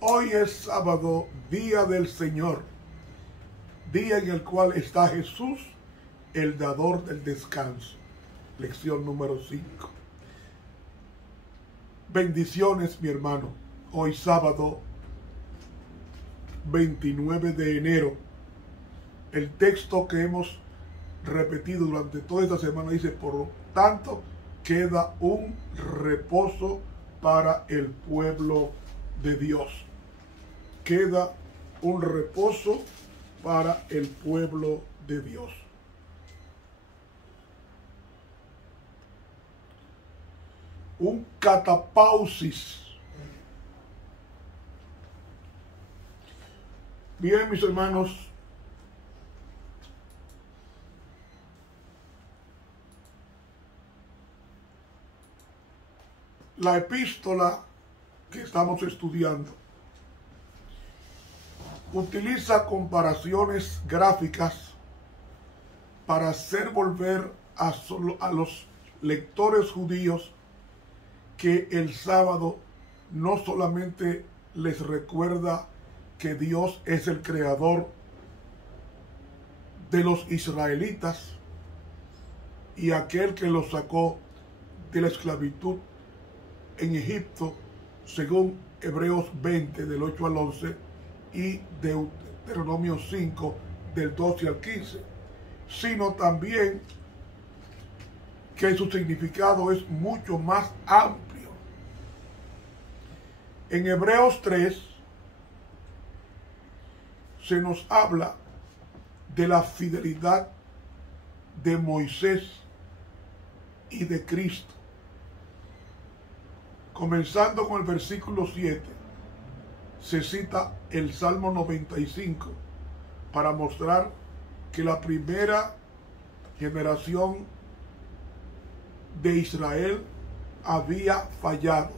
Hoy es sábado, día del Señor, día en el cual está Jesús, el dador del descanso. Lección número 5. Bendiciones, mi hermano. Hoy sábado 29 de enero. El texto que hemos repetido durante toda esta semana dice: por lo tanto, queda un reposo para el pueblo de Dios. Queda un reposo para el pueblo de Dios. Un catapausis. Bien, mis hermanos, la epístola que estamos estudiando utiliza comparaciones gráficas para hacer volver a los lectores judíos que el sábado no solamente les recuerda que Dios es el creador de los israelitas y aquel que los sacó de la esclavitud en Egipto, según Hebreos 20 del 8 al 11 y Deuteronomio 5 del 12 al 15, sino también que su significado es mucho más amplio. En Hebreos 3 se nos habla de la fidelidad de Moisés y de Cristo. Comenzando con el versículo 7, se cita el Salmo 95 para mostrar que la primera generación de Israel había fallado.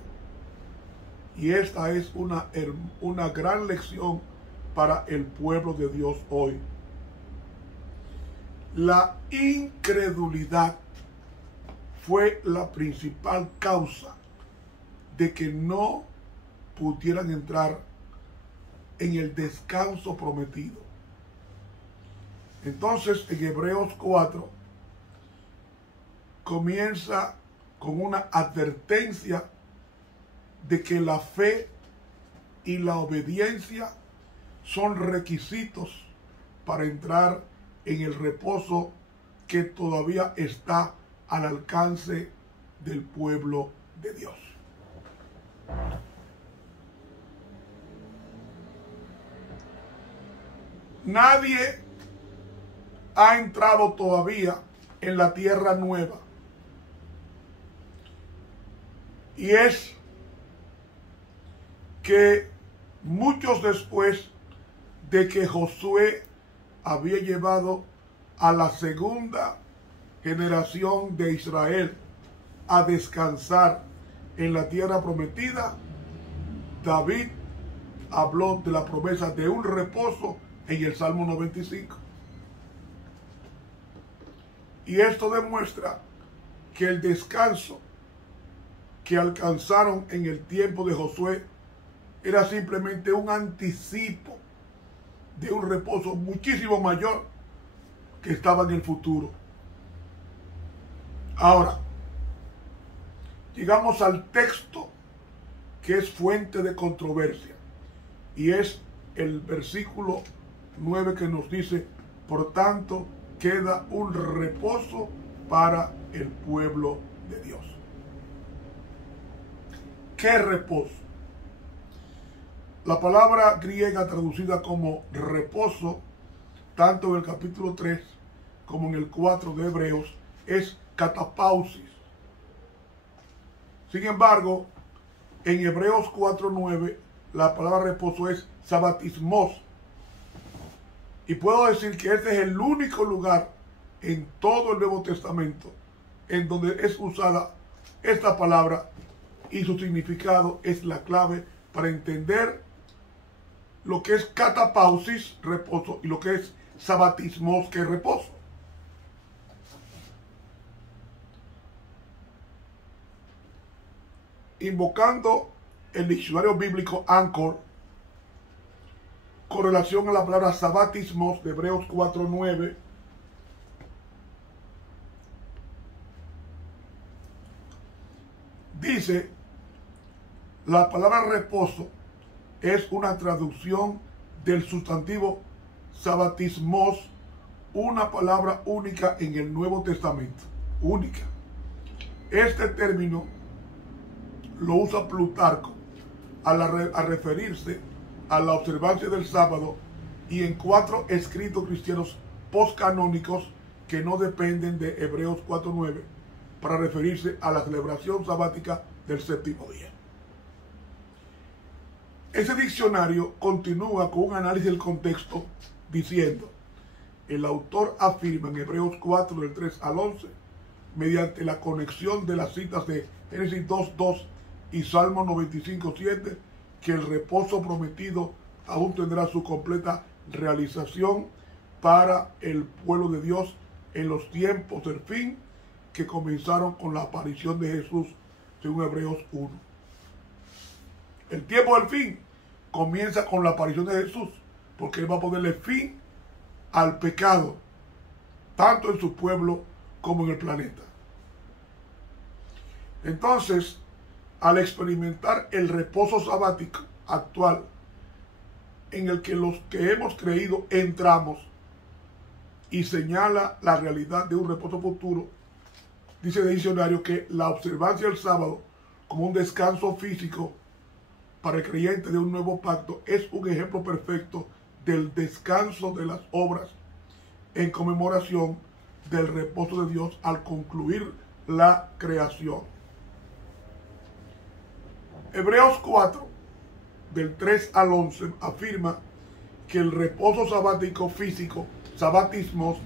Y esta es una gran lección para el pueblo de Dios hoy. La incredulidad fue la principal causa de que no pudieran entrar en el descanso prometido. Entonces, en Hebreos 4 comienza con una advertencia de que la fe y la obediencia son requisitos para entrar en el reposo que todavía está al alcance del pueblo de Dios. Nadie ha entrado todavía en la tierra nueva. Y es que muchos después de que Josué había llevado a la segunda generación de Israel a descansar en la tierra prometida, David habló de la promesa de un reposo en el Salmo 95. Y esto demuestra que el descanso que alcanzaron en el tiempo de Josué era simplemente un anticipo de un reposo muchísimo mayor que estaba en el futuro. Ahora, llegamos al texto que es fuente de controversia, y es el versículo 9 que nos dice: por tanto, queda un reposo para el pueblo de Dios. ¿Qué reposo? La palabra griega traducida como reposo, tanto en el capítulo 3 como en el 4 de Hebreos, es catapausis. Sin embargo, en Hebreos 4:9, la palabra reposo es sabatismos. Y puedo decir que este es el único lugar en todo el Nuevo Testamento en donde es usada esta palabra, y su significado es la clave para entender lo que es catapausis, reposo, y lo que es sabatismos, que es reposo. invocando el diccionario bíblico Anchor, con relación a la palabra sabatismos de Hebreos 4:9, dice: la palabra reposo es una traducción del sustantivo sabatismos, una palabra única en el Nuevo Testamento, única. Este término lo usa Plutarco a referirse a la observancia del sábado y en 4 escritos cristianos postcanónicos que no dependen de Hebreos 4:9 para referirse a la celebración sabática del séptimo día. Ese diccionario continúa con un análisis del contexto diciendo: el autor afirma en Hebreos 4 del 3 al 11, mediante la conexión de las citas de Génesis 2:2 y Salmo 95:7, que el reposo prometido aún tendrá su completa realización para el pueblo de Dios en los tiempos del fin, que comenzaron con la aparición de Jesús, según Hebreos 1. El tiempo del fin comienza con la aparición de Jesús, porque Él va a ponerle fin al pecado, tanto en su pueblo como en el planeta. Entonces, al experimentar el reposo sabático actual, en el que los que hemos creído entramos, y señala la realidad de un reposo futuro, dice el diccionario que la observancia del sábado como un descanso físico para el creyente de un nuevo pacto es un ejemplo perfecto del descanso de las obras en conmemoración del reposo de Dios al concluir la creación. Hebreos 4, del 3 al 11, afirma que el reposo sabático físico, sabatismos,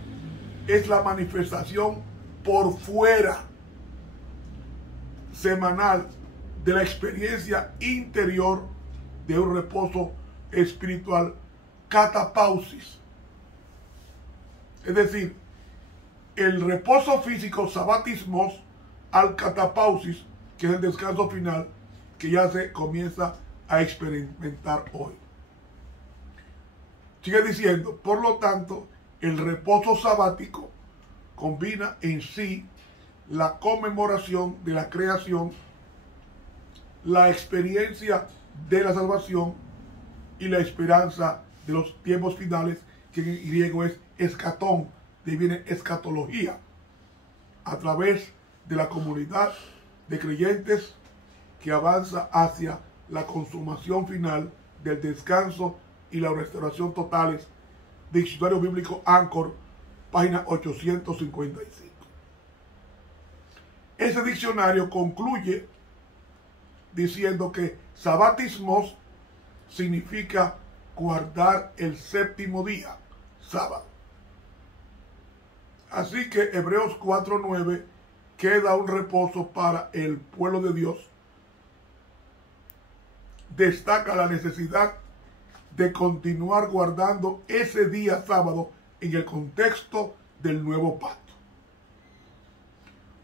es la manifestación por fuera semanal de la experiencia interior de un reposo espiritual, catapausis. Es decir, el reposo físico, sabatismos, al catapausis, que es el descanso final, que ya se comienza a experimentar hoy. Sigue diciendo: por lo tanto, el reposo sabático combina en sí la conmemoración de la creación, la experiencia de la salvación y la esperanza de los tiempos finales, que en griego es escatón, de ahí viene escatología, a través de la comunidad de creyentes que avanza hacia la consumación final del descanso y la restauración totales. Diccionario bíblico Anchor, página 855. Ese diccionario concluye diciendo que sabatismos significa guardar el séptimo día, sábado. Así que Hebreos 4:9 queda un reposo para el pueblo de Dios. Destaca la necesidad de continuar guardando ese día sábado en el contexto del nuevo pacto.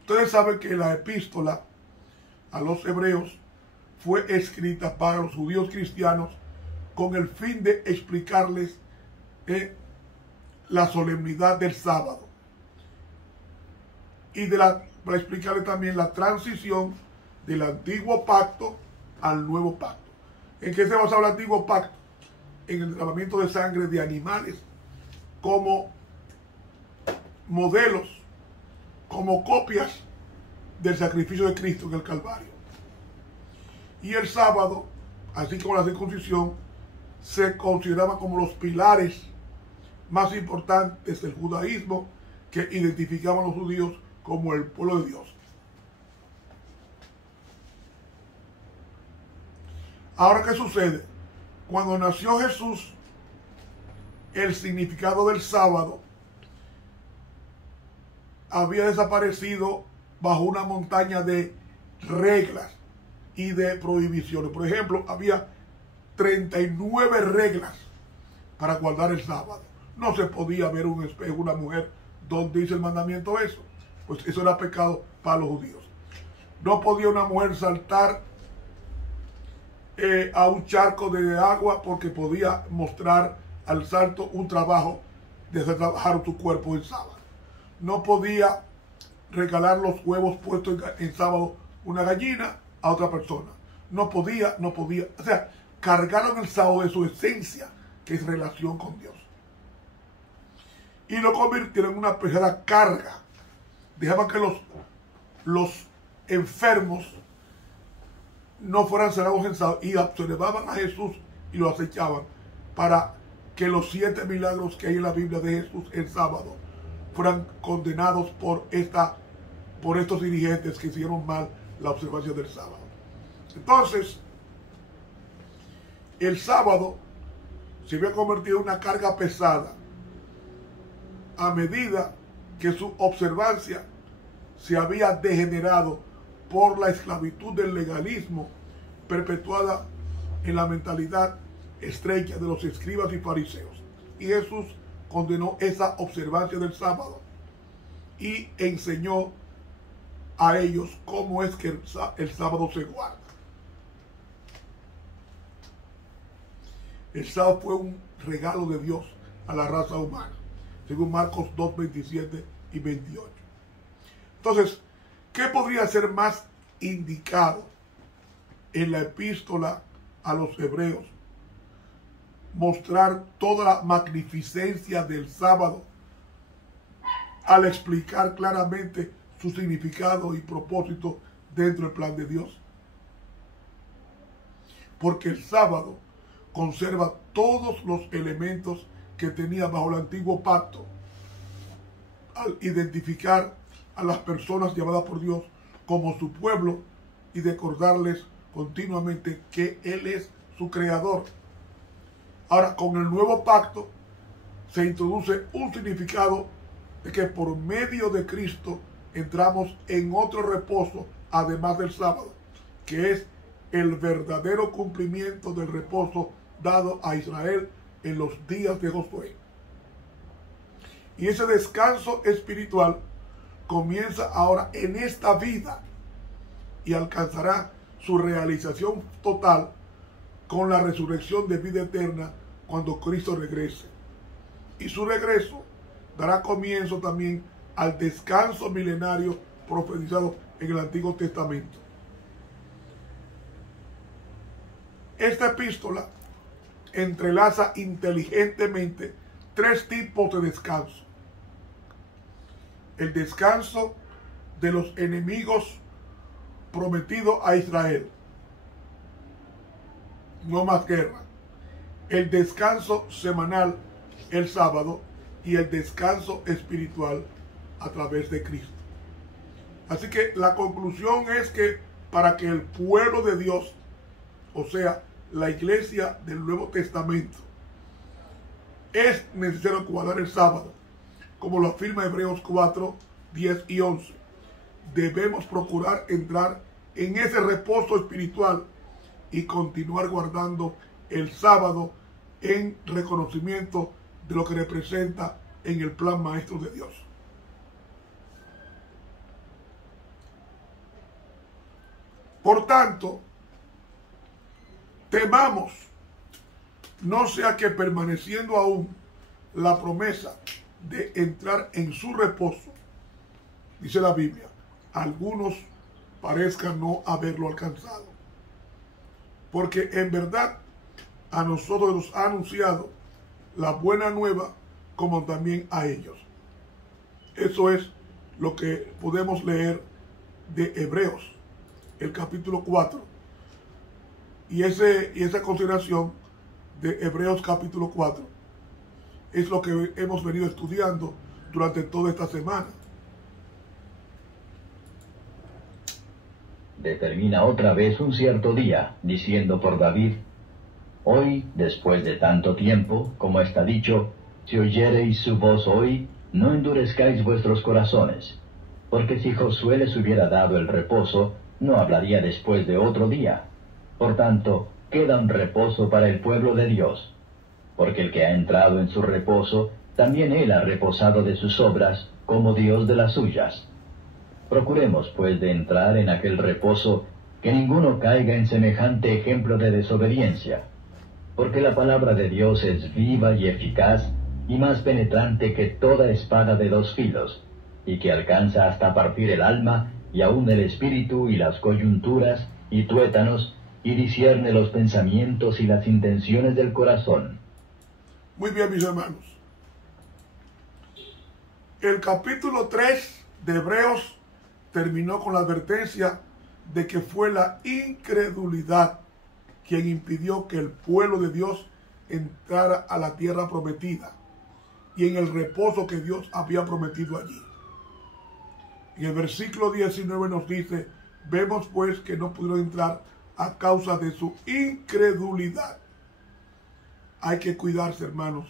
Ustedes saben que la epístola a los hebreos fue escrita para los judíos cristianos con el fin de explicarles la solemnidad del sábado y para explicarles también la transición del antiguo pacto al nuevo pacto. ¿En qué se basaba el antiguo pacto? En el derramamiento de sangre de animales como modelos, como copias del sacrificio de Cristo en el Calvario. Y el sábado, así como la circuncisión, se consideraban como los pilares más importantes del judaísmo, que identificaban a los judíos como el pueblo de Dios. Ahora, ¿qué sucede? Cuando nació Jesús, el significado del sábado había desaparecido bajo una montaña de reglas y de prohibiciones. Por ejemplo, había 39 reglas para guardar el sábado. No se podía ver un espejo, una mujer, donde dice el mandamiento eso. Pues eso era pecado para los judíos. No podía una mujer saltar a un charco de agua porque podía mostrar al santo un trabajo de hacer trabajar su cuerpo en sábado. No podía regalar los huevos puestos en sábado una gallina a otra persona. No podía. O sea, cargaron el sábado de su esencia, que es relación con Dios. Y lo convirtieron en una pesada carga. Dejaban que los enfermos no fueran sanados en sábado y observaban a Jesús y lo acechaban para que los 7 milagros que hay en la Biblia de Jesús en sábado fueran condenados por estos dirigentes que hicieron mal la observancia del sábado. Entonces, el sábado se había convertido en una carga pesada a medida que su observancia se había degenerado por la esclavitud del legalismo perpetuada en la mentalidad estrecha de los escribas y fariseos. Y Jesús condenó esa observancia del sábado y enseñó a ellos cómo es que el sábado se guarda. El sábado fue un regalo de Dios a la raza humana, según Marcos 2, 27 y 28. Entonces, ¿qué podría ser más indicado en la epístola a los hebreos? Mostrar toda la magnificencia del sábado al explicar claramente su significado y propósito dentro del plan de Dios. Porque el sábado conserva todos los elementos que tenía bajo el antiguo pacto al identificar a las personas llamadas por Dios como su pueblo y recordarles continuamente que Él es su creador. Ahora, con el nuevo pacto se introduce un significado de que por medio de Cristo entramos en otro reposo, además del sábado, que es el verdadero cumplimiento del reposo dado a Israel en los días de Josué. Y ese descanso espiritual comienza ahora en esta vida y alcanzará su realización total con la resurrección de vida eterna cuando Cristo regrese. Y su regreso dará comienzo también al descanso milenario profetizado en el Antiguo Testamento. Esta epístola entrelaza inteligentemente 3 tipos de descanso. El descanso de los enemigos prometido a Israel. No más guerra. El descanso semanal el sábado y el descanso espiritual a través de Cristo. Así que la conclusión es que para que el pueblo de Dios, o sea, la iglesia del Nuevo Testamento, es necesario guardar el sábado, como lo afirma Hebreos 4, 10 y 11. Debemos procurar entrar en ese reposo espiritual y continuar guardando el sábado en reconocimiento de lo que representa en el plan maestro de Dios. Por tanto, temamos, no sea que permaneciendo aún la promesa de entrar en su reposo, dice la Biblia, algunos parezcan no haberlo alcanzado. Porque en verdad a nosotros nos ha anunciado la buena nueva como también a ellos. Eso es lo que podemos leer de Hebreos, el capítulo 4. Y esa consideración de Hebreos capítulo 4 es lo que hemos venido estudiando durante toda esta semana. Determina otra vez un cierto día, diciendo por David: hoy, después de tanto tiempo, como está dicho, si oyereis su voz hoy, no endurezcáis vuestros corazones. Porque si Josué les hubiera dado el reposo, no hablaría después de otro día. Por tanto, queda un reposo para el pueblo de Dios. Porque el que ha entrado en su reposo, también él ha reposado de sus obras, como Dios de las suyas. Procuremos, pues, de entrar en aquel reposo, que ninguno caiga en semejante ejemplo de desobediencia, porque la palabra de Dios es viva y eficaz, y más penetrante que toda espada de dos filos, y que alcanza hasta partir el alma, y aun el espíritu y las coyunturas, y tuétanos, y discierne los pensamientos y las intenciones del corazón. Muy bien, mis hermanos. El capítulo 3 de Hebreos terminó con la advertencia de que fue la incredulidad quien impidió que el pueblo de Dios entrara a la tierra prometida y en el reposo que Dios había prometido allí. En el versículo 19 nos dice: vemos pues que no pudieron entrar a causa de su incredulidad. Hay que cuidarse, hermanos,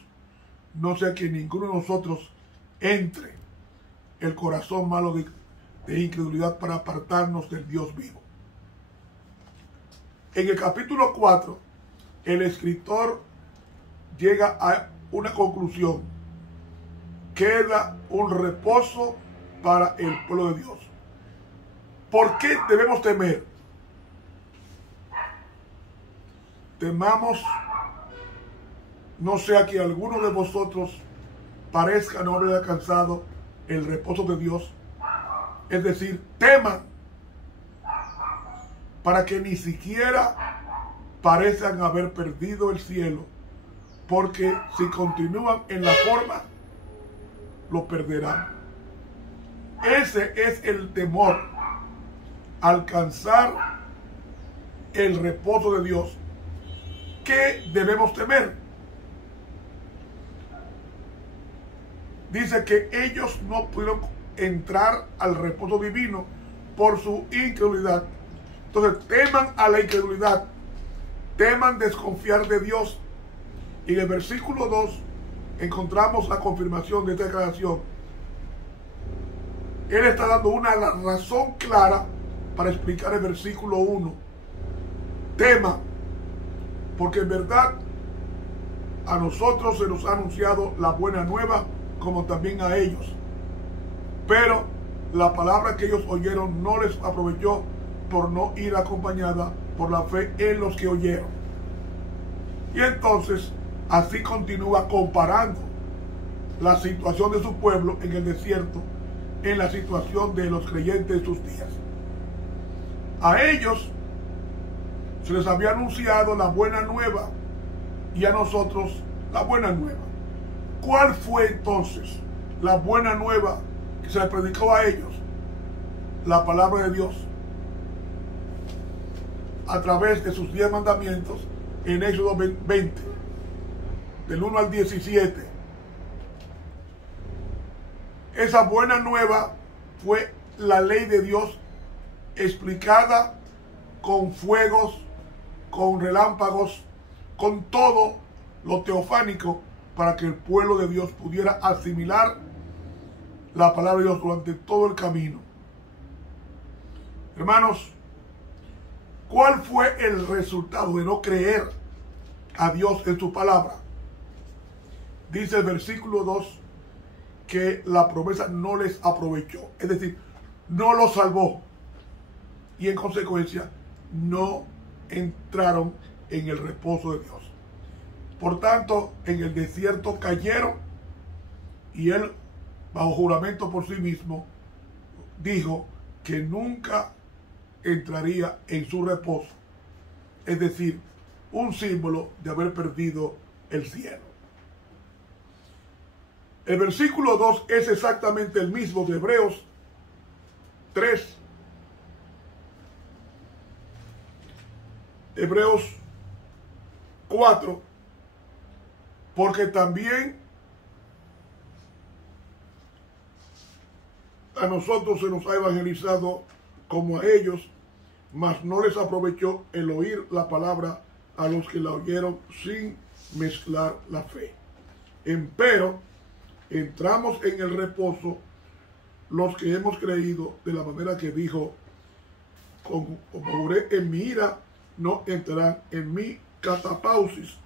no sea que ninguno de nosotros entre el corazón malo de incredulidad para apartarnos del Dios vivo. En el capítulo 4, el escritor llega a una conclusión: queda un reposo para el pueblo de Dios. ¿Por qué debemos temer? Temamos no sea que alguno de vosotros parezca no haber alcanzado el reposo de Dios. Es decir, teman para que ni siquiera parezcan haber perdido el cielo, porque si continúan en la forma, lo perderán. Ese es el temor, alcanzar el reposo de Dios. ¿Qué debemos temer? Dice que ellos no pudieron entrar al reposo divino por su incredulidad. Entonces teman a la incredulidad, teman desconfiar de Dios. Y en el versículo 2 encontramos la confirmación de esta declaración. Él está dando una razón clara para explicar el versículo 1. Tema, porque en verdad a nosotros se nos ha anunciado la buena nueva, como también a ellos. Pero la palabra que ellos oyeron no les aprovechó por no ir acompañada por la fe en los que oyeron. Y entonces así continúa comparando la situación de su pueblo en el desierto en la situación de los creyentes de sus días. A ellos se les había anunciado la buena nueva y a nosotros la buena nueva. ¿Cuál fue entonces la buena nueva que se les predicó a ellos? La palabra de Dios a través de sus 10 mandamientos en Éxodo 20, del 1 al 17. Esa buena nueva fue la ley de Dios explicada con fuegos, con relámpagos, con todo lo teofánico, para que el pueblo de Dios pudiera asimilar la palabra de Dios durante todo el camino. Hermanos, ¿cuál fue el resultado de no creer a Dios en su palabra? Dice el versículo 2 que la promesa no les aprovechó, es decir, no los salvó, y en consecuencia no entraron en el reposo de Dios. Por tanto, en el desierto cayeron, y él, bajo juramento por sí mismo, dijo que nunca entraría en su reposo. Es decir, un símbolo de haber perdido el cielo. El versículo 2 es exactamente el mismo de Hebreos 3. Hebreos 4. Porque también a nosotros se nos ha evangelizado como a ellos, mas no les aprovechó el oír la palabra a los que la oyeron sin mezclar la fe. Empero entramos en el reposo los que hemos creído, de la manera que dijo: como juré en mi ira, no entrarán en mi catapausis,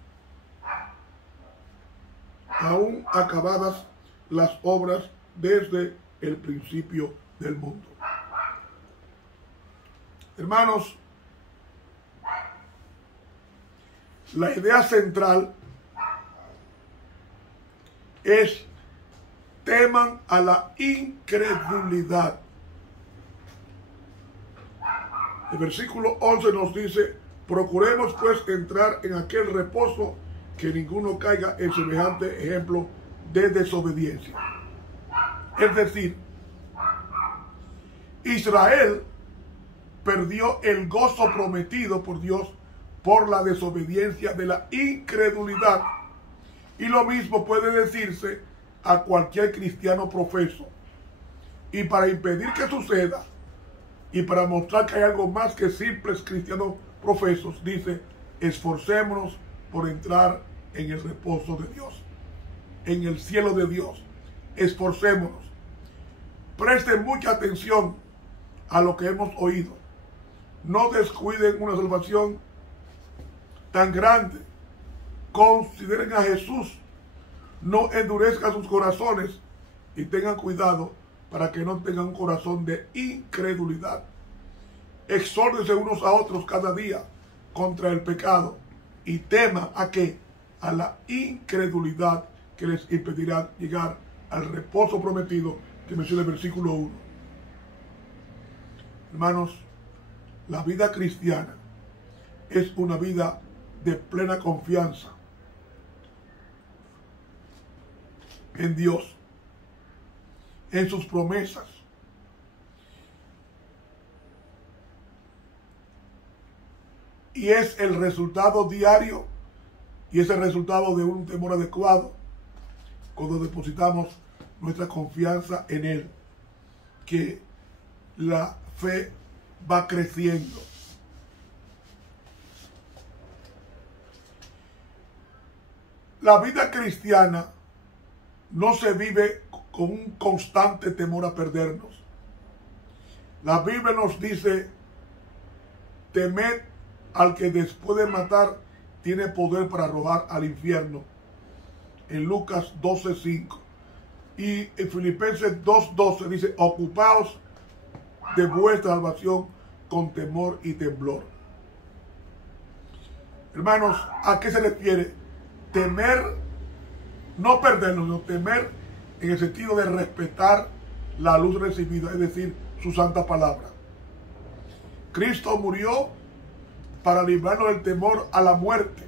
aún acabadas las obras desde el principio del mundo. Hermanos, La idea central es: teman a la incredulidad. El versículo 11 nos dice: procuremos pues entrar en aquel reposo, que ninguno caiga en semejante ejemplo de desobediencia. Es decir, Israel perdió el gozo prometido por Dios por la desobediencia de la incredulidad. Y lo mismo puede decirse a cualquier cristiano profeso. Y para impedir que suceda, y para mostrar que hay algo más que simples cristianos profesos, dice: esforcémonos por entrar en el reposo de Dios, en el cielo de Dios. Esforcémonos. Presten mucha atención a lo que hemos oído. No descuiden una salvación tan grande. Consideren a Jesús. No endurezcan sus corazones y tengan cuidado para que no tengan un corazón de incredulidad. Exhórtense unos a otros cada día contra el pecado y teman ¿a qué? A la incredulidad que les impedirá llegar al reposo prometido que menciona el versículo 1. Hermanos, la vida cristiana es una vida de plena confianza en Dios, en sus promesas. Y es el resultado diario, y es el resultado de un temor adecuado cuando depositamos nuestra confianza en Él, que la fe va creciendo. La vida cristiana no se vive con un constante temor a perdernos. La Biblia nos dice: temed al que después de matar tiene poder para arrojar al infierno, en Lucas 12:5. Y en Filipenses 2:12 dice: ocupaos de vuestra salvación con temor y temblor. Hermanos, ¿a qué se refiere? Temer, no perdernos, sino temer en el sentido de respetar la luz recibida, es decir, su santa palabra. Cristo murió para librarnos del temor a la muerte,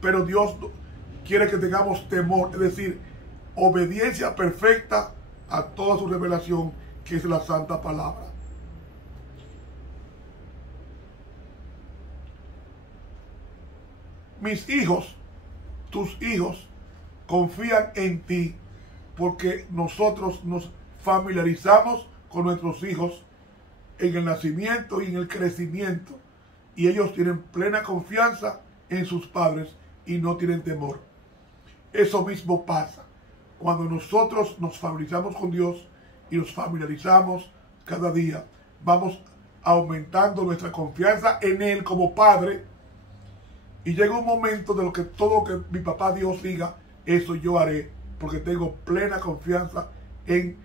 pero Dios quiere que tengamos temor, es decir, obediencia perfecta a toda su revelación, que es la santa palabra. Mis hijos, tus hijos, confían en ti, porque nosotros nos familiarizamos con nuestros hijos en el nacimiento y en el crecimiento, y ellos tienen plena confianza en sus padres y no tienen temor. Eso mismo pasa cuando nosotros nos familiarizamos con Dios y nos familiarizamos cada día. Vamos aumentando nuestra confianza en Él como Padre, y llega un momento de lo que todo lo que mi papá Dios diga, eso yo haré, porque tengo plena confianza en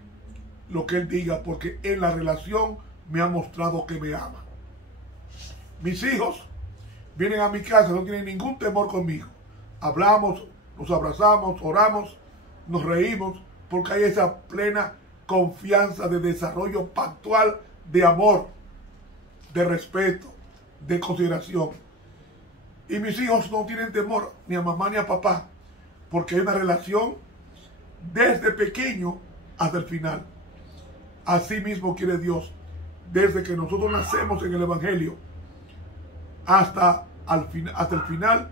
lo que Él diga, porque en la relación me ha mostrado que me ama. Mis hijos vienen a mi casa, no tienen ningún temor conmigo. Hablamos, nos abrazamos, oramos, nos reímos, porque hay esa plena confianza de desarrollo pactual, de amor, de respeto, de consideración. Y mis hijos no tienen temor ni a mamá ni a papá, porque hay una relación desde pequeño hasta el final. Así mismo quiere Dios, desde que nosotros nacemos en el Evangelio hasta el final,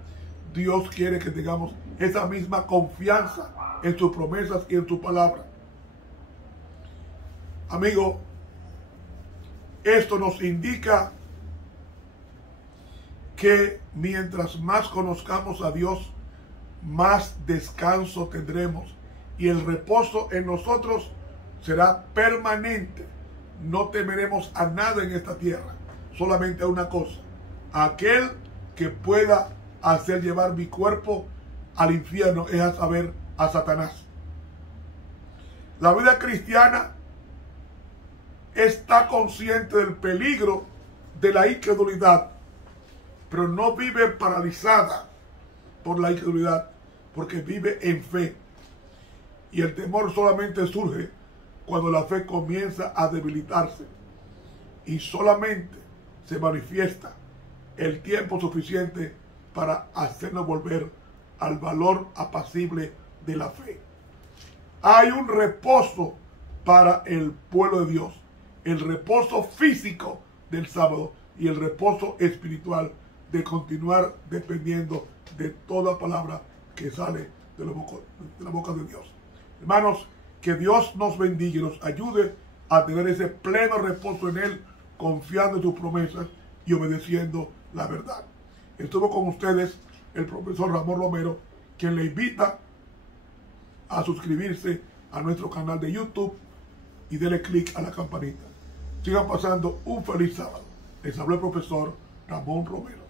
Dios quiere que tengamos esa misma confianza en sus promesas y en su palabra. Amigo, esto nos indica que mientras más conozcamos a Dios, más descanso tendremos, y el reposo en nosotros será permanente. No temeremos a nada en esta tierra, solamente a una cosa: a aquel que pueda hacer llevar mi cuerpo al infierno, es a saber, a Satanás. La vida cristiana está consciente del peligro de la incredulidad, pero no vive paralizada por la incredulidad, porque vive en fe. Y el temor solamente surge cuando la fe comienza a debilitarse y solamente se manifiesta el tiempo suficiente para hacernos volver al valor apacible de la fe. Hay un reposo para el pueblo de Dios, el reposo físico del sábado y el reposo espiritual de continuar dependiendo de toda palabra que sale de la boca de Dios. Hermanos, que Dios nos bendiga y nos ayude a tener ese pleno reposo en Él, confiando en sus promesas y obedeciendo la verdad. Estuvo con ustedes el profesor Ramón Romero, quien le invita a suscribirse a nuestro canal de YouTube y denle clic a la campanita. Sigan pasando un feliz sábado. Les habló el profesor Ramón Romero.